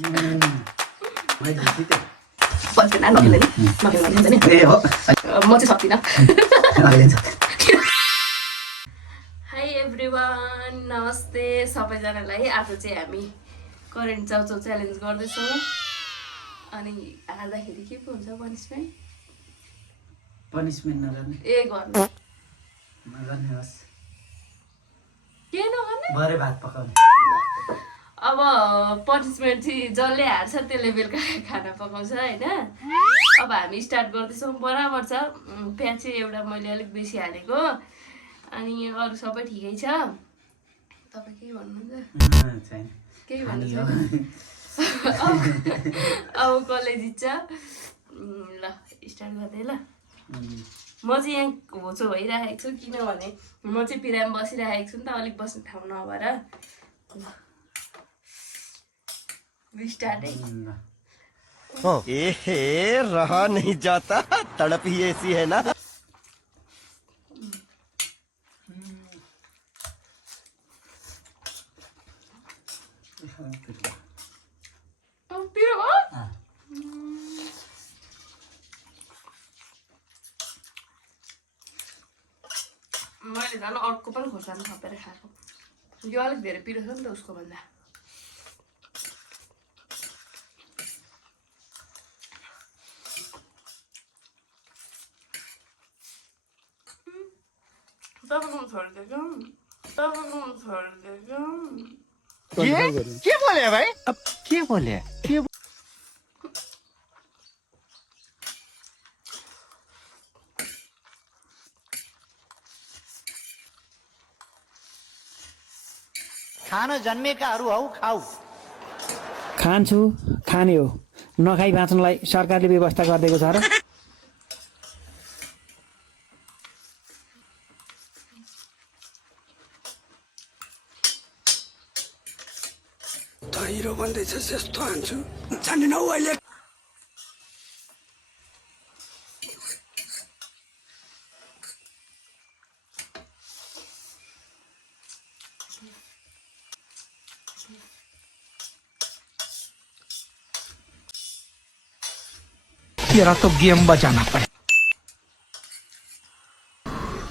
मैले जिते पन्चेन नखेल्ने नि नखेल्ने नि ए हो म चाहिँ सक्दिनँ अहिले हाई एभ्रिवान नमस्ते सबैजनालाई आज चाहिँ हामी करेन्ट चाउचाउ च्यालेन्ज गर्दैछौँ अनि हाल्दाखेरि के पो हुन्छ पनिसमेन्ट नगर्ने ए गर्नु नगर्ने होस् के नगर्ने भरे भात पकाउने अब पनिसमेन्ट चाहिँ जसले हार्छ त्यसले बेलुका खाना पकाउँछ होइन अब हामी स्टार्ट गर्दैछौँ बराबर छ प्याज चाहिँ एउटा मैले अलिक बेसी हालेको अनि अरू सबै ठिकै छ तपाईँ के भन्नुहुन्छ केही भन्नु अब कसले जित्छ ल स्टार्ट गर्दै ल म चाहिँ यहाँ होचो भइरहेको छु किनभने म चाहिँ बिराम बसिरहेको छु नि त अलिक बस्ने ठाउँ नभएर स्टार्ट है ए रहा नहीं जाता तड़प ही ऐसी है ना मैले झन् अर्को पनि खोर्सानी थपेर खाएको यो अलिक धेरै पिरो छ नि त उसको भन्दा क्या बोले भाई अब क्या बोले खान जन्मेकाहरू हौ खाऊ खान्छु खाने हो नखाई बाँच्नलाई सरकारले व्यवस्था गरिदिएको छ र हिरो भन्दैछ यस्तो हान्छु जान्दिनौ अहिले तेरा तो गेम बचाना पड़े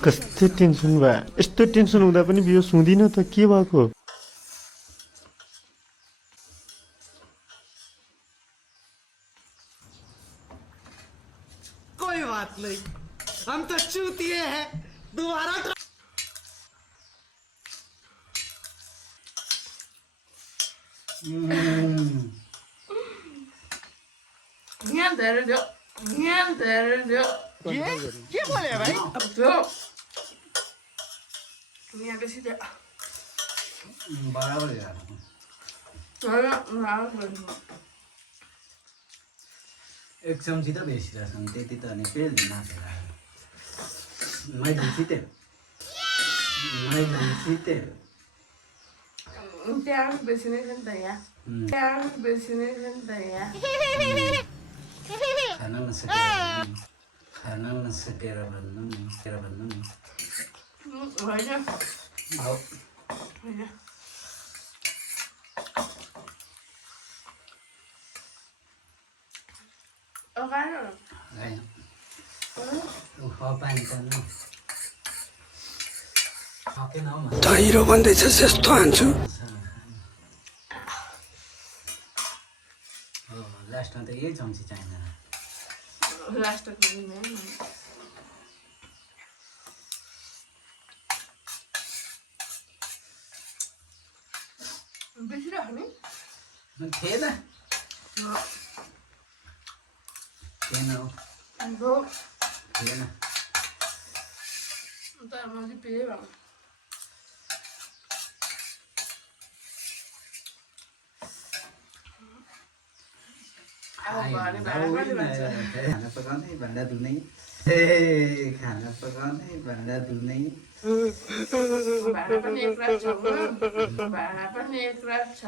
कस्तो टेन्सन भयो यस्तो टेन्सन हुँदा पनि बियो सुँदिन त के भएको कोई बात नहीं हम तो चूतिए हैं दोबारा क्या बोले भाई बराबर एक चम्ची त बेसी रहेछ त्यति त अनि फेरि नाचेर मैले जितेँ त्यहाँ बेसी नै छ नि त यहाँ बेसी नै छ नि त यहाँ खान नसकेर भन्नु नि होइन हौ होइन पानी त हिरो भन्दैछ यस्तो हान्छु लास्टमा त यही चम्ची चाहिँदैन बेसी राख्ने थिएन तर मैले पेय भयो खाना पकाउने भाँडा धुनै खाना पकाउने भाँडा धुनै भाँडा पनि एक रात छ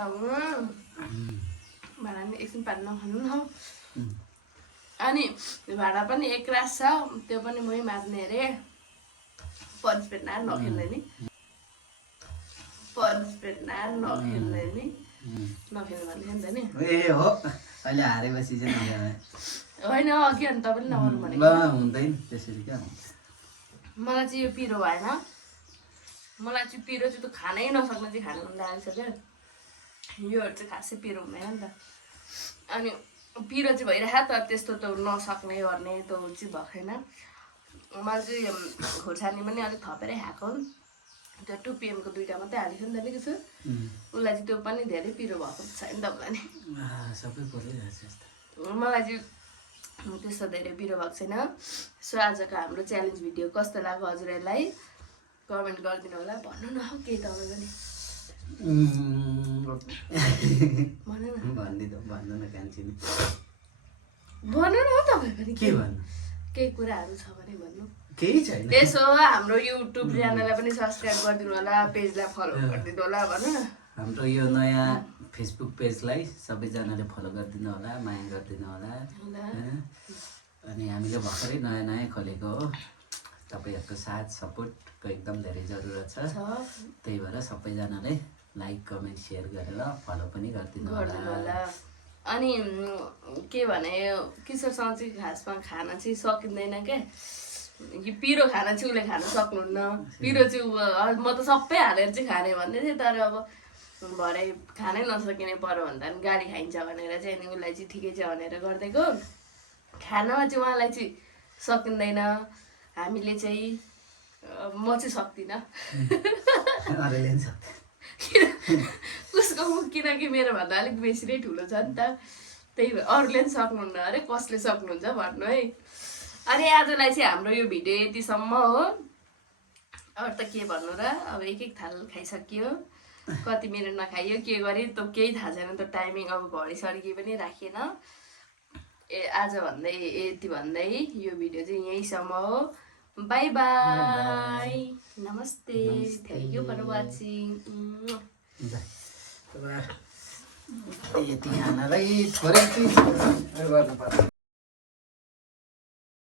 भाँडा नि एकछिन पानी नखानु न अनि भाँडा पनि एक रात छ त्यो पनि मै माझ्ने अरे पनिसमेन्ट नखेल्ने नि नखेल्नु भनेको नि त नि ए हो अहिले हारेपछि चाहिँ नखेल्ने होइन अघि अनि तपाईँले नगर्नु भनेको हुँदैन त्यसरी क्या हुन्छ मलाई चाहिँ यो पिरो भएन मलाई चाहिँ पिरो चाहिँ त खानै नसक्ने चाहिँ खानु मन लागिसक्यो योहरू चाहिँ खासै पिरो हुँदैन नि त अनि पिरो चाहिँ भइरहेको तर त्यस्तो त नसक्ने गर्ने त चाहिँ भएको छैन मैले चाहिँ खोर्सानी पनि अलिक थपेरै खाएको त्यो 2 PM को 2टा मात्रै हालेको नि त अलिक छु उसलाई चाहिँ त्यो पनि धेरै पिरो भएको छैन तपाईँलाई नि सबै परिरहेछ मलाई चाहिँ त्यस्तो धेरै पिरो भएको छैन सो आजको हाम्रो च्यालेन्ज भिडियो कस्तो लाग्यो हजुरहरूलाई कमेन्ट गरिदिनु होला भन्नु न केही तपाईँ पनि भन्नु न भन्नु न कान्छी भन्नु न तपाईँ पनि के भन्नु केही कुराहरू छ भने भन्नु केही छैन त्यसो हाम्रो युट्युब च्यानललाई पनि सब्सक्राइब गरिदिनु होला पेजलाई फलो गरिदिनु होला भन्नु न हाम्रो यो नयाँ फेसबुक पेजलाई सबैजनाले फलो गरिदिनु होला माया गरिदिनु होला अनि हामीले भर्खरै नयाँ खोलेको हो तपाईँहरूको साथ सपोर्टको एकदम धेरै जरुरत छ त्यही भएर सबैजनाले लाइक कमेन्ट सेयर गरेर फलो पनि गरिदिनु होला अनि के भने किशोरसँग चाहिँ खासमा खाना चाहिँ सकिँदैन क्या यो पिरो खाना चाहिँ उसले खान सक्नुहुन्न पिरो चाहिँ म त सबै हालेर चाहिँ खाने भन्दै थिएँ तर अब भरे खानै नसकिने पऱ्यो भन्दा पनि गाली खाइन्छ भनेर चाहिँ अनि उसलाई चाहिँ ठिकै छ भनेर गरिदिएको खानामा चाहिँ उहाँलाई चाहिँ सकिँदैन हामीले चाहिँ म चाहिँ सक्दिनँ उसको मुख किनकि मेरोभन्दा अलिक बेसी नै ठुलो छ नि त त्यही भएर अरूले पनि सक्नुहुन्न अरे कसले सक्नुहुन्छ भन्नु है अनि आजलाई चाहिँ हाम्रो यो भिडियो यतिसम्म हो अरू त के भन्नु र अब एक थाल खाइसकियो कति मिनट नखाइयो के गरे त केही थाहा छैन त टाइमिङ अब घडी सडी पनि राखेन आज भन्दै यति भन्दै यो भिडियो चाहिँ यहीँसम्म हो बाई बाई नमस्ते थ्याङ्क यू फर वाचिङ यति खानालाई थोरै गर्नुपर्छ